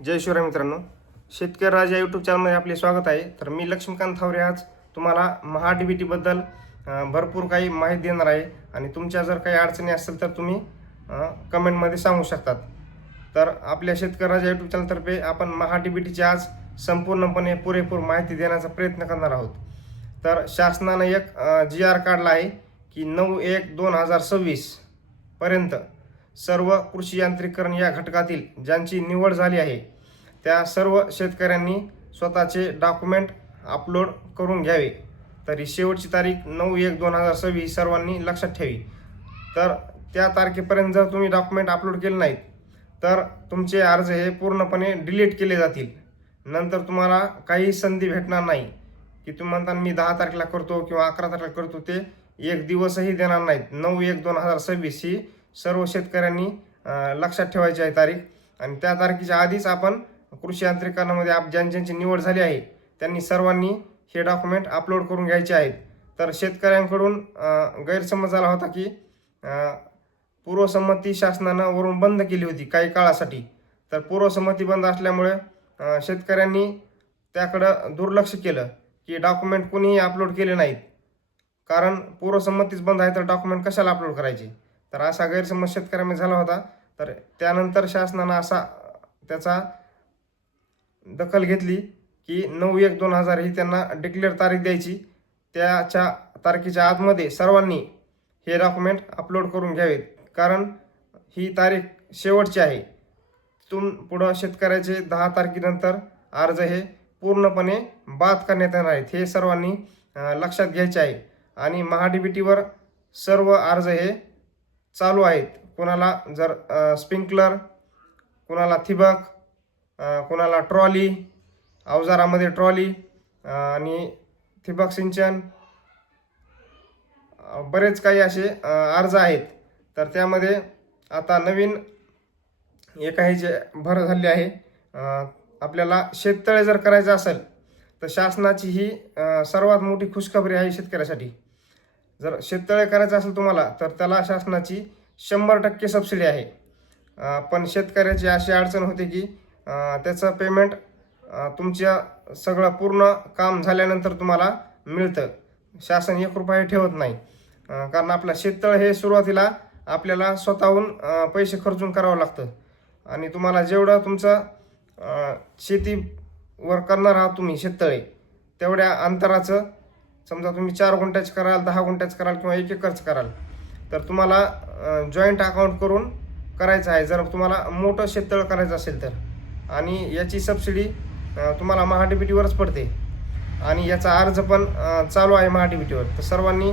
जय शिवराय मित्रांनो, शेतकरी राजा यूट्यूब चॅनलमध्ये आपले स्वागत आहे. तर मी लक्ष्मीकांत थावरे आज तुम्हाला महा-डी-बी-टीबद्दल भरपूर काही माहिती देणार आहे आणि तुमच्या जर काही अडचणी असतील तर तुम्ही कमेंटमध्ये सांगू शकतात. तर आपल्या शेतकरी राजा यूट्यूब चॅनलतर्फे आपण महा-डी-बी-टीची आज संपूर्णपणे पुरेपूर माहिती देण्याचा प्रयत्न करणार आहोत. तर शासनानं एक GR काढला आहे की 9/1/2026 पर्यंत सर्व कृषी यांत्रिकरण या घटकातील ज्यांची निवड झाली आहे त्या सर्व शेतकऱ्यांनी स्वतःचे डॉक्युमेंट अपलोड करून घ्यावे. तरी शेवटची तारीख 9/1/2026 सर्वांनी लक्षात ठेवी. तर त्या तारखेपर्यंत जर तुम्ही डॉक्युमेंट अपलोड केले नाहीत तर तुमचे अर्ज हे पूर्णपणे डिलीट केले जातील. नंतर तुम्हाला काही संधी भेटणार नाही की तुम्ही म्हणता मी 10 तारखेला करतो किंवा 11 तारखेला करतो, ते एक दिवसही देणार नाहीत. 9/1/2026 ही सर्व शेतकऱ्यांनी लक्षात ठेवायची आहे तारीख. आणि त्या तारखेच्या आधीच आपण कृषी यांत्रिकरणामध्ये ज्यांची निवड झाली आहे त्यांनी सर्वांनी हे डॉक्युमेंट अपलोड करून घ्यायचे आहेत. तर शेतकऱ्यांकडून गैरसमज झाला होता की पूर्वसंमती शासनानं वरून बंद केली होती काही काळासाठी. तर पूर्वसंमती बंद असल्यामुळे शेतकऱ्यांनी त्याकडं दुर्लक्ष केलं की डॉक्युमेंट कोणीही अपलोड केले नाहीत. कारण पूर्वसंमतीच बंद आहे तर डॉक्युमेंट कशाला अपलोड करायचे, तर असा गैरसमज शेतकऱ्यांमध्ये झाला होता. तर त्यानंतर शासनानं त्याचा दखल घेतली की 9/1/2000 ही त्यांना डिक्लेअर तारीख द्यायची. त्याच्या तारखेच्या आतमध्ये सर्वांनी हे डॉक्युमेंट अपलोड करून घ्यावेत, कारण ही तारीख शेवटची आहे. तिथून पुढं शेतकऱ्याचे 10 तारखेनंतर अर्ज हे पूर्णपणे बाद करण्यात येणार आहेत. हे सर्वांनी लक्षात घ्यायचे आहे. आणि महा-डी-बी-टीवर सर्व अर्ज हे चालू आहेत. कोणाला जर स्प्रिंकलर, कोणाला ठिबक, कोणाला ट्रॉली, अवजारामध्ये ट्रॉली आणि ठिबक सिंचन, बरेच काही असे अर्ज आहेत. तर त्यामध्ये आता नवीन एक आहे जे भर झाली आहे. आपल्याला शेततळे जर करायचं असेल तर शासनाची ही सर्वात मोठी खुशखबरी आहे शेतकऱ्यासाठी. जर शेततळे करायचं असेल तुम्हाला तर त्याला शासनाची 100% सबसिडी आहे. पण शेतकऱ्याची अशी अडचण होते की त्याचं पेमेंट तुमच्या सगळं पूर्ण काम झाल्यानंतर तुम्हाला मिळतं. शासन 1 रुपया ठेवत नाही. कारण आपलं शेततळ हे सुरुवातीला आपल्याला स्वतःहून पैसे खर्चून करावं लागतं. आणि तुम्हाला जेवढं तुमचं शेतीवर करणार आहात तुम्ही शेततळे, तेवढ्या अंतराचं, समजा तुम्ही 4 गुंठ्याचं कराल, 10 गुंठ्याचं कराल किंवा 1 एकरचं कराल, तर तुम्हाला जॉईंट अकाउंट करून करायचं आहे जर तुम्हाला मोठं शेततळ करायचं असेल तर. आणि याची सबसिडी तुम्हाला महा-डी-बी-टीवरच पडते आणि याचा अर्ज पण चालू आहे महा-डी-बी-टीवर. तर सर्वांनी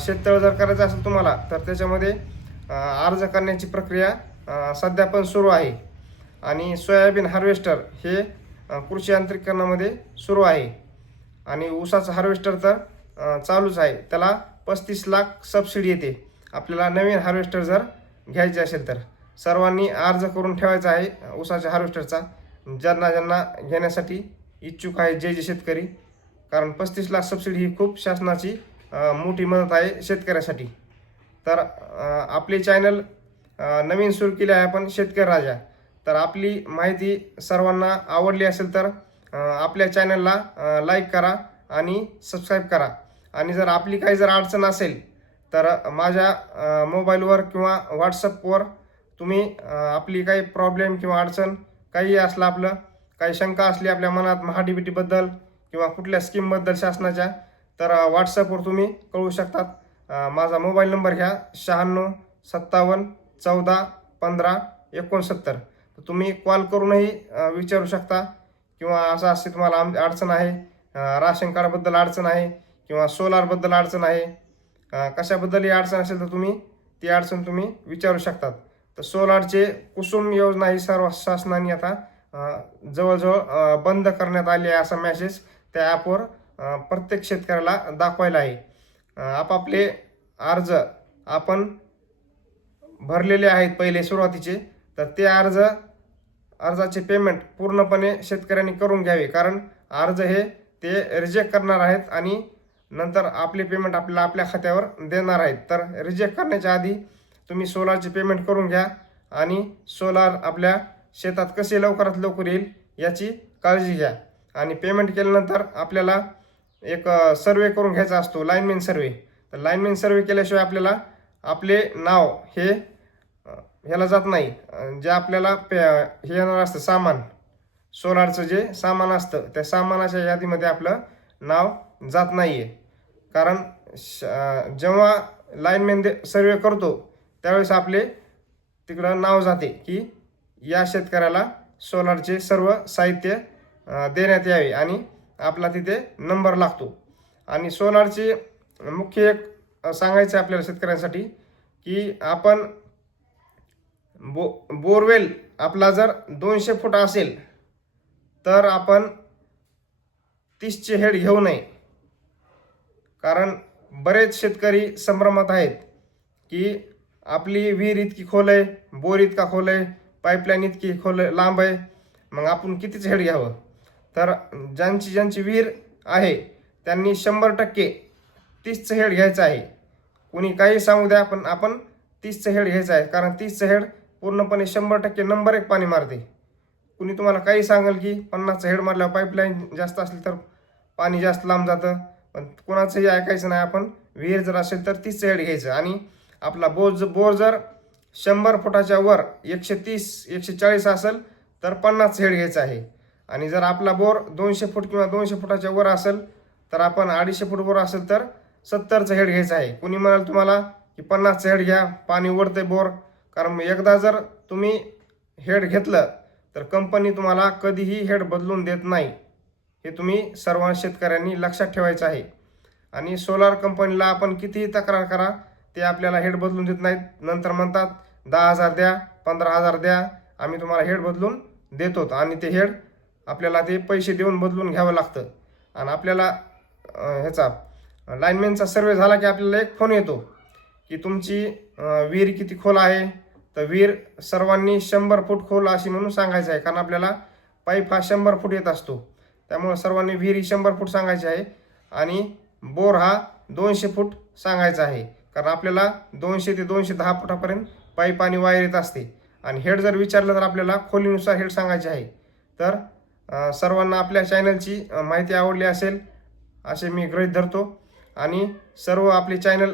शेततळ जर करायचं असेल तुम्हाला तर त्याच्यामध्ये अर्ज करण्याची प्रक्रिया सध्या पण सुरू आहे. आणि सोयाबीन हार्वेस्टर हे कृषी यांत्रिकरणामध्ये सुरू आहे. आणि ऊसाचं हार्वेस्टर तर चालूच आहे. त्याला 35 लाख सबसिडी येते आपल्याला नवीन हार्वेस्टर जर घ्यायचे असेल तर. सर्वांनी अर्ज करून ठेवायचा आहे ऊसाच्या हार्वेस्टरचा, ज्यांना घेण्यासाठी इच्छुक आहे जे शेतकरी. कारण 35 लाख सबसिडी ही खूप शासनाची मोठी मदत आहे शेतकऱ्यासाठी. तर आपले चॅनल नवीन सुरू केले आहे आपण शेतकरी राजा. तर आपली माहिती सर्वांना आवडली असेल तर आपल्या चॅनलला लाईक करा आणि सबस्क्राईब करा. आणि जर आपली काही जर अडचण असेल तर माझ्या मोबाईलवर किंवा व्हॉट्सअपवर तुम्ही आपली काही प्रॉब्लेम किंवा अडचण काही असलं, आपलं काही शंका असली आपल्या मनात महा-डी-बी-टीबद्दल किंवा कुठल्या स्कीमबद्दल शासनाच्या, तर व्हॉट्सअपवर तुम्ही कळवू शकतात. माझा मोबाईल नंबर घ्या 96 57 14 15 69. तर तुम्ही कॉल करूनही विचारू शकता. किंवा असं असते तुम्हाला अडचण आहे, राशन कार्डबद्दल अडचण आहे किंवा सोलारबद्दल अडचण आहे, कशाबद्दलही अडचण असेल तर तुम्ही ती अडचण तुम्ही विचारू शकतात. तर सोलारचे कुसुम योजना ही सर्व शासनाने आता जवळजवळ बंद करण्यात आली आहे असा मेसेज त्या ॲपवर प्रत्येक शेतकऱ्याला दाखवायला आहे. आपापले अर्ज आपण भरलेले आहेत पहिले सुरुवातीचे, तर ते अर्जाचे पेमेंट पूर्णपणे शेतकऱ्यांनी करून घ्यावे. कारण अर्ज हे ते रिजेक्ट करणार आहेत आणि नंतर आपले पेमेंट आपल्याला आपल्या खात्यावर देणार आहेत. तर रिजेक्ट करण्याच्या आधी तुम्ही सोलारचे पेमेंट करून घ्या आणि सोलार आपल्या शेतात कसे लवकरात लवकर येईल याची काळजी घ्या. आणि पेमेंट केल्यानंतर आपल्याला एक सर्वे करून घ्यायचा असतो, लाईनमॅन सर्वे. तर लाईनमॅन सर्वे केल्याशिवाय आपल्याला आपले नाव हे ह्याला जात नाही. जे आपल्याला हे येणार असतं सामान, सोलारचं जे सामान असतं त्या सामानाच्या यादीमध्ये आपलं नाव जात नाही आहे. कारण जेव्हा लाईनमॅन सर्वे करतो त्यावेळेस आपले तिकडं नाव जाते की या शेतकऱ्याला सोलारचे सर्व साहित्य देण्यात यावे आणि आपला तिथे नंबर लागतो. आणि सोलारची मुख्य एक सांगायचं आहे आपल्याला शेतकऱ्यांसाठी की आपण बोरवेल आपला जर 200 फूट असेल तर आपण 30चे हेड घेऊ नये. कारण बरेच शेतकरी संभ्रमात आहेत की आपली विहीर इतकी खोल आहे, बोर इतका खोल आहे, पाईपलाईन इतकी खोल लांब आहे, मग आपण कितीच हेड घ्यावं. तर ज्यांची विहीर आहे त्यांनी 100% 30चं हेड घ्यायचं आहे. कोणी काही सांगू द्या, पण आपण 30चं हेड घ्यायचं आहे. कारण 30चं हेड पूर्णपणे 100% नंबर 1 पाणी मारते. कुणी तुम्हाला काही सांगेल की 50चं हेड मारल्यावर पाईपलाईन जास्त असली तर पाणी जास्त लांब जातं, पण कोणाचंही ऐकायचं नाही. आपण विहीर जर असेल तर 30चं हेड घ्यायचं. आणि आपला बोर जर 100 फुटाच्या वर 130-140 असेल तर 50चं हेड घ्यायचं आहे. आणि जर आपला बोर 200 फूट किंवा 200 फुटाच्या वर असेल तर आपण 250 फूट वर असेल तर 70चं हेड घ्यायचं आहे. कुणी म्हणाल तुम्हाला की 50चं हेड घ्या, पाणी ओढते बोर. कारण एकदा जर तुम्ही हेड घेतलं तर कंपनी तुम्हाला कधीही हेड बदलून देत नाही. हे तुम्ही सर्व शेतकऱ्यांनी लक्षात ठेवायचं आहे. आणि सोलार कंपनीला आपण कितीही तक्रार करा ते आपल्याला हेड बदलून देत नाहीत. नंतर म्हणतात 10,000 द्या, 15,000 द्या, आम्ही तुम्हाला हेड बदलून देतो. आणि ते हेड आपल्याला ते पैसे देऊन बदलून घ्यावं लागतं. आणि आपल्याला ह्याचा लाईनमॅनचा सर्वे झाला की आपल्याला एक फोन येतो की तुमची विहीर किती खोल आहे. तर विहीर सर्वांनी 100 फूट खोल अशी म्हणून सांगायचं आहे. कारण आपल्याला पाईप हा 100 फूट येत असतो. त्यामुळे सर्वांनी विहीर ही 100 फूट सांगायची आहे आणि बोर हा 200 फूट सांगायचा आहे. कारण आपल्याला 200 ते 210 फुटापर्यंत पाईप आणि वायर येत असते. आणि हेड जर विचारलं तर आपल्याला खोलीनुसार हेड सांगायचे आहे. तर सर्वांना आपल्या चॅनलची माहिती आवडली असेल असे मी गृहीत धरतो. आणि सर्व आपले चॅनल